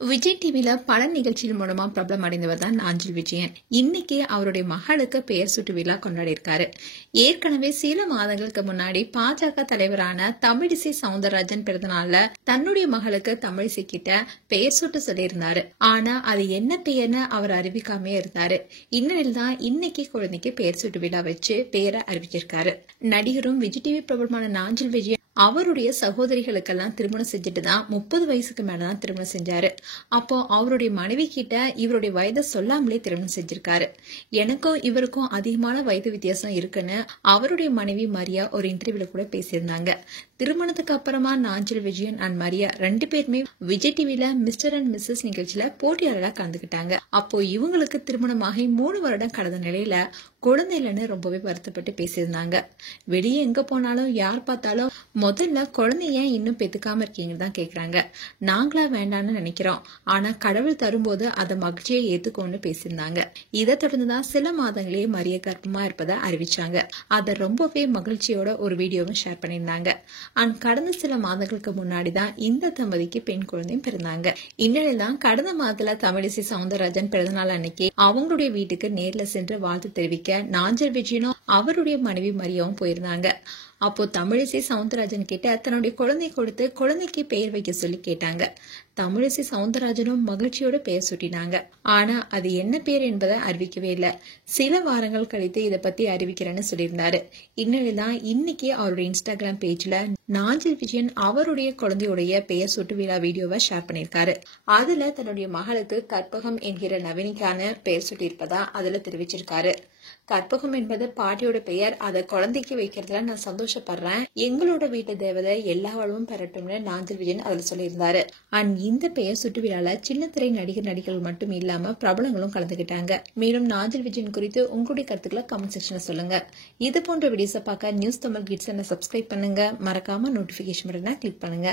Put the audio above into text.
விஜய் டிவில பல நிகழ்ச்சிகள் மூலமா பிரபலம் அடைந்தவர் தான் நாஞ்சில் விஜயன். இன்னைக்கு அவருடைய மகளுக்கு பெயர் சூட்டு விழா கொண்டாடி இருக்காரு. ஏற்கனவே சில மாதங்களுக்கு முன்னாடி பாஜக தலைவரான தமிழிசை சவுந்தரராஜன் பிறந்தநாள்ல தன்னுடைய மகளுக்கு தமிழிசை கிட்ட பெயர் சூட்டு சொல்லியிருந்தாரு. ஆனா அது என்ன பெயர்னு அவர் அறிவிக்காமே இருந்தாரு. இந்நிலையில் தான் இன்னைக்கு குழந்தைக்கு பெயர் சூட்டு விழா வச்சு பெயரை அறிவிச்சிருக்காரு. நடிகரும் விஜய் டிவி பிரபலமான நாஞ்சில் விஜயன் அவருடைய சகோதரிகளுக்கெல்லாம் திருமணம் செஞ்சுட்டு தான் 30 வயசுக்கு மேலதான் திருமணம் செஞ்சாரு. அப்போ அவருடைய மனைவி கிட்ட இவருடைய வயதை சொல்லாமலே திருமணம் செஞ்சிருக்காரு. எனக்கும் இவருக்கும் அதிகமான வயது வித்தியாசம் இருக்குன்னு அவருடைய மனைவி மரியா ஒரு இன்டர்வியூல கூட பேசியிருந்தாங்க. திருமணத்துக்கு அப்புறமா நாஞ்சில் விஜயன் அண்ட் மரியா 2 பேருமே விஜய் டிவில மிஸ்டர் அண்ட் மிஸ்ஸஸ் நிகழ்ச்சியில போட்டியாளராக கலந்துகிட்டாங்க. அப்போ இவங்களுக்கு திருமணமாகி 3 வருடம் கடந்த நிலையில குழந்தை இல்லைன்னு ரொம்பவே வருத்தப்பட்டு பேசியிருந்தாங்க. வெளியே எங்க போனாலும் யார் பார்த்தாலும் முதல்ல குழந்தைய இன்னும் பெத்துக்காம இருக்கீங்கன்னு தான் கேக்குறாங்க. நாங்களா வேண்டாம்னு நினைக்கிறோம், ஆனா கடவுள் தரும்போது அதை மகிழ்ச்சியை ஏத்துக்கோன்னு பேசியிருந்தாங்க. இதை தொடர்ந்துதான் சில மாதங்களே மரிய கர்ப்பமா இருப்பதை அறிவிச்சாங்க. அதை ரொம்பவே மகிழ்ச்சியோட ஒரு வீடியோவும் ஷேர் பண்ணியிருந்தாங்க. அண்ட் கடந்த சில மாதங்களுக்கு முன்னாடிதான் இந்த தம்பதிக்கு பெண் குழந்தையும் பிறந்தாங்க. இந்நிலையில தான் கடந்த மாதத்துல தமிழிசை சவுந்தரராஜன் பிறந்தநாள் அன்னைக்கு அவங்களுடைய வீட்டுக்கு நேர்ல சென்று வாழ்த்து தெரிவிக்க நாஞ்சில் விஜயனும் அவருடைய மனைவி மரியாவும் போயிருந்தாங்க. அப்போ தமிழிசை சவுந்தரராஜன் கிட்ட தன்னுடைய குழந்தை கொடுத்து குழந்தைக்கு பெயர் வைக்க சொல்லி கேட்டாங்க. தமிழிசை சவுந்தரராஜனும் மகிழ்ச்சியோட பெயர் சூட்டினாங்க. ஆனா அது என்ன பேர் என்பதை அறிவிக்கவே இல்லை. சில வாரங்கள் கழித்து இதை பத்தி அறிவிக்கிறேன்னு சொல்லியிருந்தாரு. இந்நிலையில்தான் இன்னைக்கு அவருடைய இன்ஸ்டாகிராம் பேஜ்ல நாஞ்சில் விஜயன் அவருடைய குழந்தையுடைய பெயர் சூட்டு விழா வீடியோவை ஷேர் பண்ணியிருக்காரு. அதுல தன்னுடைய மகளுக்கு கற்பகம் என்கிற நவீனிக்கான பெயர் சூட்டியிருப்பதா அதுல தெரிவிச்சிருக்காரு. கற்பகம் என்பது பாட்டியோட பெயர். அதை குழந்தைக்கு வைக்கிறதுல நான் சந்தோஷப்படுறேன். எங்களோட வீட்டு தேவதை எல்லா வாழ்வும் பெறட்டும்னு நாஞ்சில் விஜயன் அதுல சொல்லியிருந்தாரு. அண்ட் இந்த பெயர் சுட்டு விழால சின்னத்திரை நடிகர்கள் மட்டும் இல்லாம பிரபலங்களும் கலந்துகிட்டாங்க. மேலும் நாஞ்சில் விஜயன் குறித்து உங்களுடைய கருத்துக்களை கமெண்ட் செக்ஷன்ல சொல்லுங்க. இது போன்ற வீடியோஸை பார்க்க நியூஸ் தமிழ் கிட்ஸ் சப்ஸ்கிரைப் பண்ணுங்க. மறக்காம நோட்டிபிகேஷன் பட்டனை கிளிக் பண்ணுங்க.